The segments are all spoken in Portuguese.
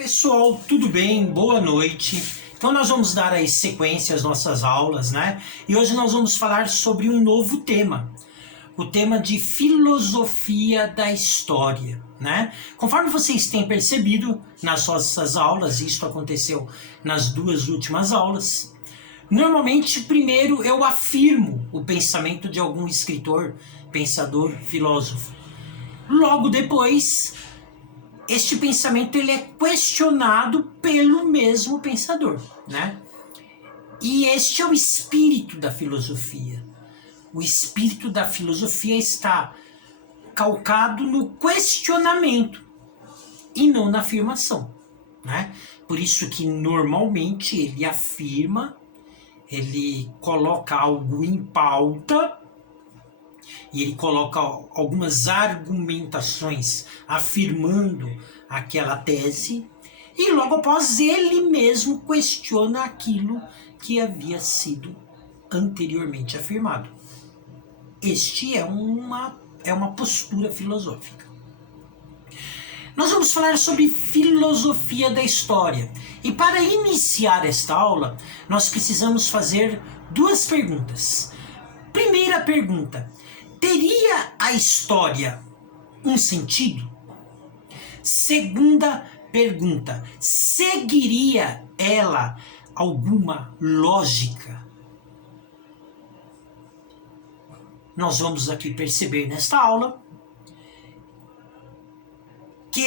Pessoal, tudo bem? Boa noite. Então nós vamos dar aí sequência às nossas aulas, né? E hoje nós vamos falar sobre um novo tema, o tema de filosofia da história, né? Conforme vocês têm percebido nas nossas aulas, isto aconteceu nas duas últimas aulas, normalmente primeiro eu afirmo o pensamento de algum escritor, pensador, filósofo. Logo depois, este pensamento ele é questionado pelo mesmo pensador, né? E este é o espírito da filosofia. O espírito da filosofia está calcado no questionamento e não na afirmação, né? Por isso que normalmente ele afirma, ele coloca algo em pauta e ele coloca algumas argumentações afirmando aquela tese e logo após ele mesmo questiona aquilo que havia sido anteriormente afirmado. Este é uma postura filosófica. Nós vamos falar sobre filosofia da história. E para iniciar esta aula, nós precisamos fazer duas perguntas. Primeira pergunta: teria a história um sentido? Segunda pergunta: seguiria ela alguma lógica? Nós vamos aqui perceber nesta aula que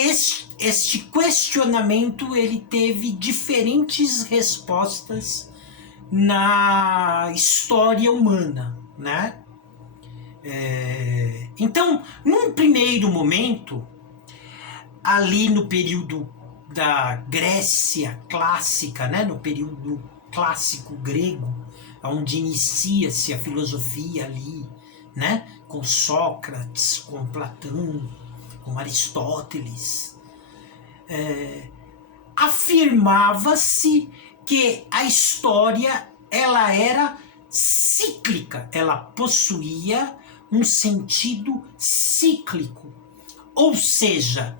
este questionamento ele teve diferentes respostas na história humana, né? Então, num primeiro momento, ali no período da Grécia clássica, né? No período clássico grego, onde inicia-se a filosofia ali, né? Com Sócrates, com Platão, com Aristóteles, afirmava-se que a história ela era cíclica, ela possuía um sentido cíclico, ou seja,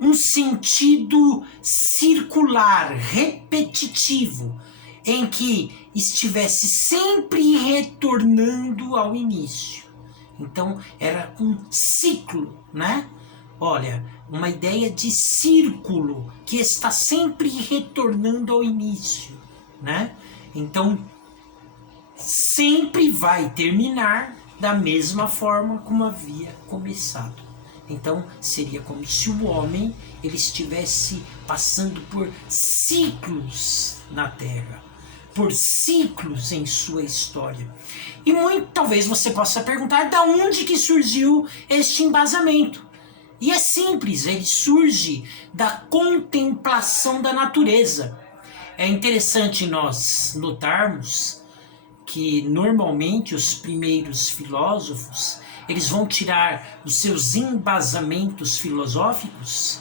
um sentido circular, repetitivo, em que estivesse sempre retornando ao início. Então era um ciclo, né? Olha, uma ideia de círculo que está sempre retornando ao início, né? Então sempre vai terminar da mesma forma como havia começado. Então seria como se o homem ele estivesse passando por ciclos na Terra, por ciclos em sua história. E talvez você possa perguntar de onde que surgiu este embasamento. E é simples, ele surge da contemplação da natureza. É interessante nós notarmos que normalmente os primeiros filósofos eles vão tirar os seus embasamentos filosóficos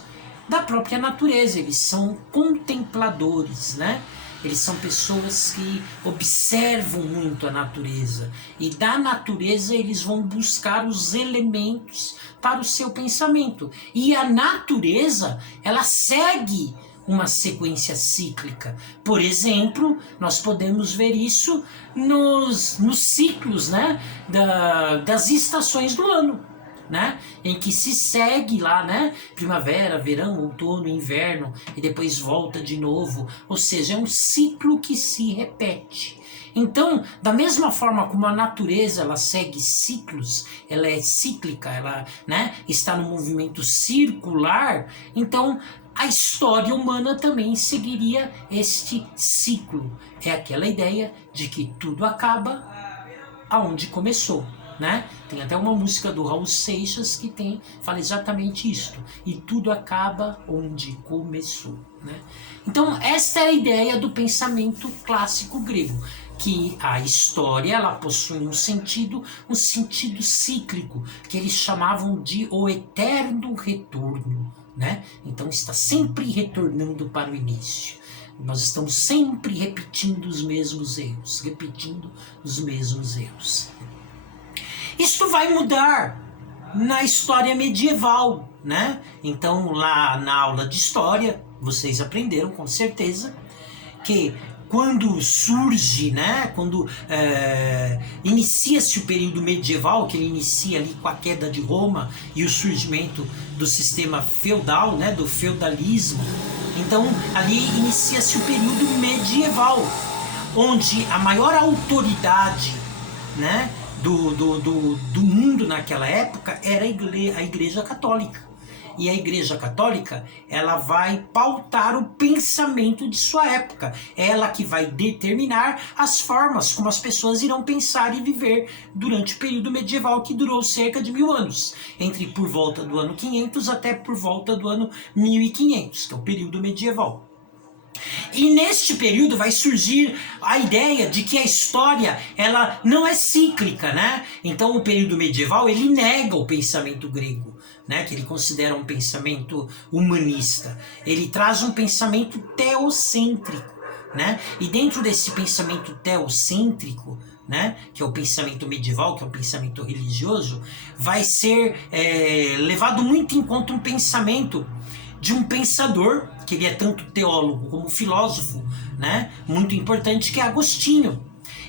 da própria natureza. Eles são contempladores, né? Eles são pessoas que observam muito a natureza e da natureza eles vão buscar os elementos para o seu pensamento. E a natureza, ela segue uma sequência cíclica. Por exemplo, nós podemos ver isso nos ciclos, né, das estações do ano, né, em que se segue lá, né, primavera, verão, outono, inverno e depois volta de novo, ou seja, é um ciclo que se repete. Então, da mesma forma como a natureza ela segue ciclos, ela é cíclica, ela, né, está no movimento circular, então a história humana também seguiria este ciclo. É aquela ideia de que tudo acaba aonde começou, né? Tem até uma música do Raul Seixas que fala exatamente isto. E tudo acaba onde começou, né? Então, esta é a ideia do pensamento clássico grego, que a história ela possui um sentido cíclico, que eles chamavam de o eterno retorno, né? Então está sempre retornando para o início. Nós estamos sempre repetindo os mesmos erros, Isto vai mudar na história medieval, né? Então lá na aula de história Vocês aprenderam com certeza que quando surge, né, quando inicia-se o período medieval, que ele inicia ali com a queda de Roma e o surgimento do sistema feudal, né, do feudalismo, então ali inicia-se o período medieval, onde a maior autoridade, né, do mundo naquela época era a Igreja Católica. E a Igreja Católica, ela vai pautar o pensamento de sua época. É ela que vai determinar as formas como as pessoas irão pensar e viver durante o período medieval, que durou cerca de 1000 anos. Entre por volta do ano 500 até por volta do ano 1500, que é o período medieval. E neste período vai surgir a ideia de que a história, ela não é cíclica, né? Então o período medieval, ele nega o pensamento grego, né? Que ele considera um pensamento humanista. Ele traz um pensamento teocêntrico, né? E dentro desse pensamento teocêntrico, né, que é o pensamento medieval, que é o pensamento religioso, vai ser levado muito em conta um pensamento de um pensador, que ele é tanto teólogo como filósofo, né, muito importante, que é Agostinho.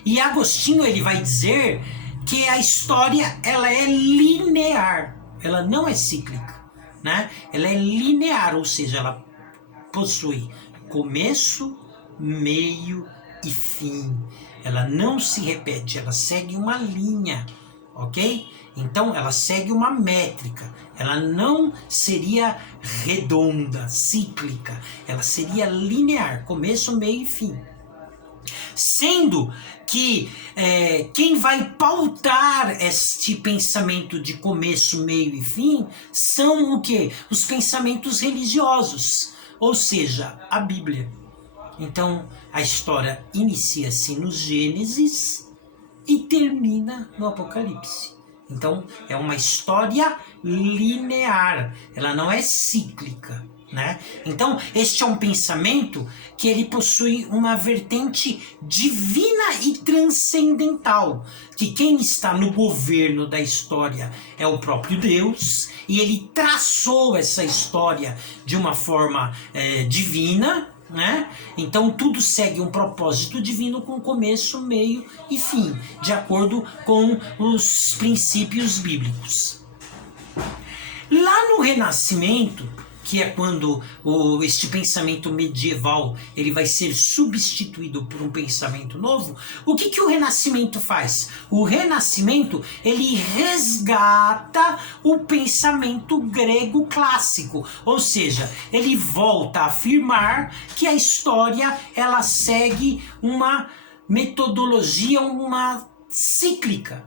E Agostinho, ele vai dizer que a história, ela é linear, ela não é cíclica, né? Ela é linear, ou seja, ela possui começo, meio e fim. Ela não se repete, ela segue uma linha, ok? Então ela segue uma métrica, ela não seria redonda, cíclica, ela seria linear, começo, meio e fim. Sendo que quem vai pautar este pensamento de começo, meio e fim são o quê? Os pensamentos religiosos, ou seja, a Bíblia. Então a história inicia-se no Gênesis e termina no Apocalipse. Então é uma história linear, ela não é cíclica, né? Então este é um pensamento que ele possui uma vertente divina e transcendental, que quem está no governo da história é o próprio Deus, e ele traçou essa história de uma forma divina, né? Então tudo segue um propósito divino com começo, meio e fim, de acordo com os princípios bíblicos. Lá no Renascimento, que é quando este pensamento medieval ele vai ser substituído por um pensamento novo, o que o Renascimento faz? O Renascimento, ele resgata o pensamento grego clássico, ou seja, ele volta a afirmar que a história ela segue uma metodologia, uma cíclica,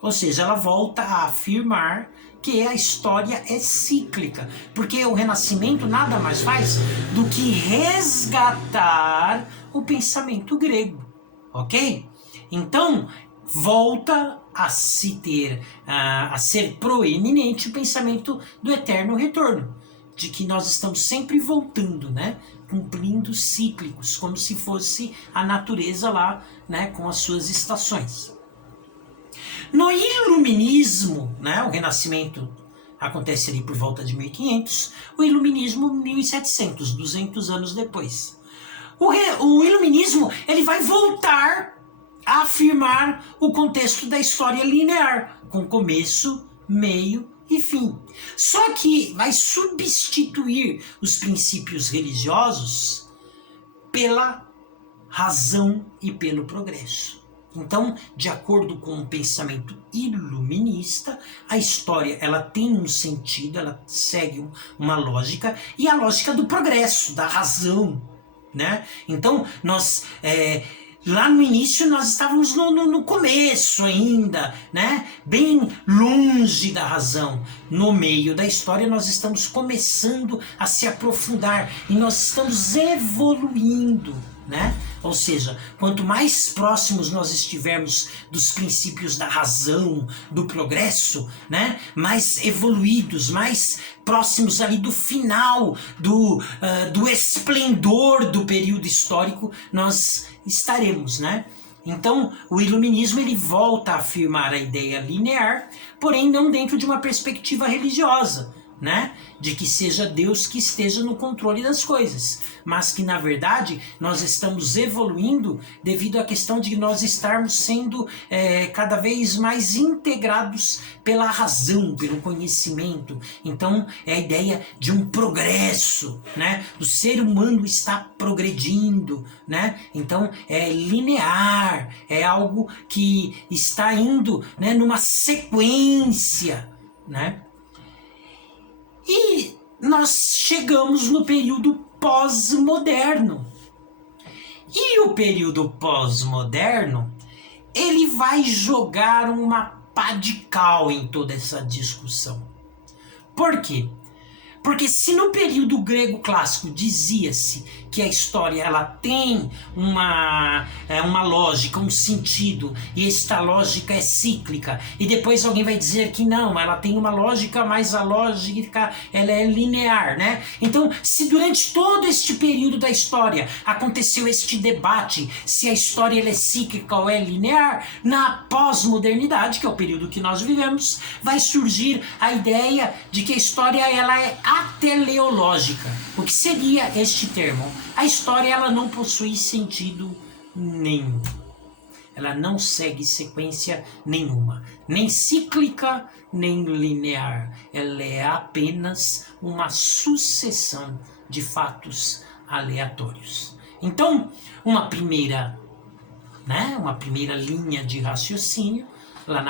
ou seja, ela volta a afirmar que a história é cíclica, porque o Renascimento nada mais faz do que resgatar o pensamento grego, ok? Então, volta a se ter, a ser proeminente o pensamento do eterno retorno, de que nós estamos sempre voltando, né? Cumprindo cíclicos, como se fosse a natureza lá, né? Com as suas estações. No Iluminismo, né, o Renascimento acontece ali por volta de 1500, o Iluminismo 1700, 200 anos depois. O Iluminismo ele vai voltar a afirmar o contexto da história linear, com começo, meio e fim. Só que vai substituir os princípios religiosos pela razão e pelo progresso. Então, de acordo com o pensamento iluminista, a história ela tem um sentido, ela segue uma lógica, e a lógica do progresso, da razão, né? Então, nós lá no início nós estávamos no começo ainda, né? Bem longe da razão. No meio da história nós estamos começando a se aprofundar e nós estamos evoluindo, né? Ou seja, quanto mais próximos nós estivermos dos princípios da razão, do progresso, né? Mais evoluídos, mais próximos ali do final, do esplendor do período histórico, nós estaremos, né? Então, o Iluminismo ele volta a afirmar a ideia linear, porém não dentro de uma perspectiva religiosa, né, de que seja Deus que esteja no controle das coisas, mas que na verdade nós estamos evoluindo devido à questão de nós estarmos sendo cada vez mais integrados pela razão, pelo conhecimento. Então é a ideia de um progresso, né? O ser humano está progredindo, né? Então é linear, é algo que está indo, né, numa sequência, né? E nós chegamos no período pós-moderno. E o período pós-moderno, ele vai jogar uma pá de cal em toda essa discussão. Por quê? Porque se no período grego clássico dizia-se que a história ela tem uma lógica, um sentido, e esta lógica é cíclica, e depois alguém vai dizer que não, ela tem uma lógica, mas a lógica ela é linear, né? Então, se durante todo este período da história aconteceu este debate se a história ela é cíclica ou é linear, na pós-modernidade, que é o período que nós vivemos, vai surgir a ideia de que a história ela é ateleológica. O que seria este termo? A história ela não possui sentido nenhum. Ela não segue sequência nenhuma, nem cíclica, nem linear. Ela é apenas uma sucessão de fatos aleatórios. Então, uma primeira linha de raciocínio lá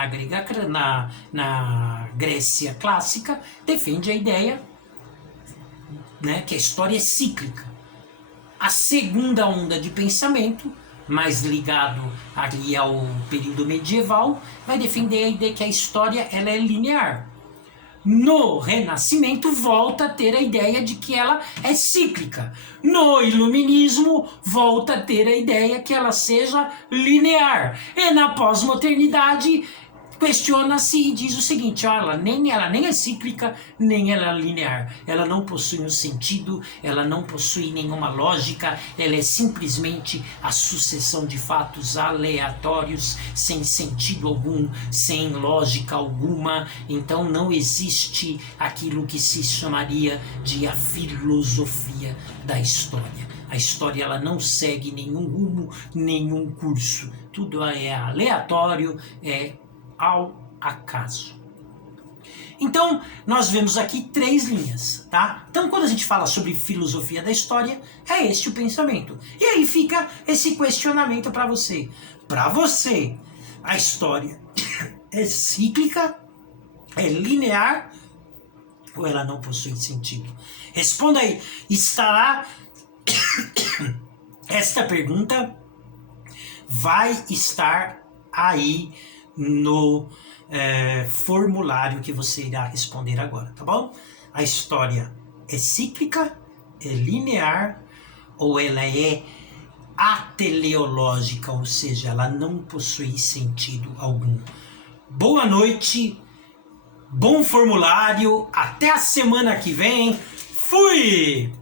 na Grécia clássica defende a ideia, né, que a história é cíclica. A segunda onda de pensamento, mais ligado ali ao período medieval, vai defender a ideia que a história ela é linear. No Renascimento volta a ter a ideia de que ela é cíclica. No Iluminismo volta a ter a ideia que ela seja linear. E na pós-modernidade questiona-se e diz o seguinte: ó, ela nem é cíclica, nem ela é linear. Ela não possui um sentido, ela não possui nenhuma lógica, ela é simplesmente a sucessão de fatos aleatórios, sem sentido algum, sem lógica alguma. Então não existe aquilo que se chamaria de a filosofia da história. A história ela não segue nenhum rumo, nenhum curso. Tudo é aleatório, é ao acaso. Então, nós vemos aqui 3 linhas, tá? Então, quando a gente fala sobre filosofia da história, é este o pensamento. E aí fica esse questionamento para você. Para você, a história é cíclica, é linear ou ela não possui sentido? Responda aí. Estará esta pergunta vai estar aí no formulário que você irá responder agora, tá bom? A história é cíclica, é linear ou ela é ateleológica, ou seja, ela não possui sentido algum? Boa noite, bom formulário, até a semana que vem, fui!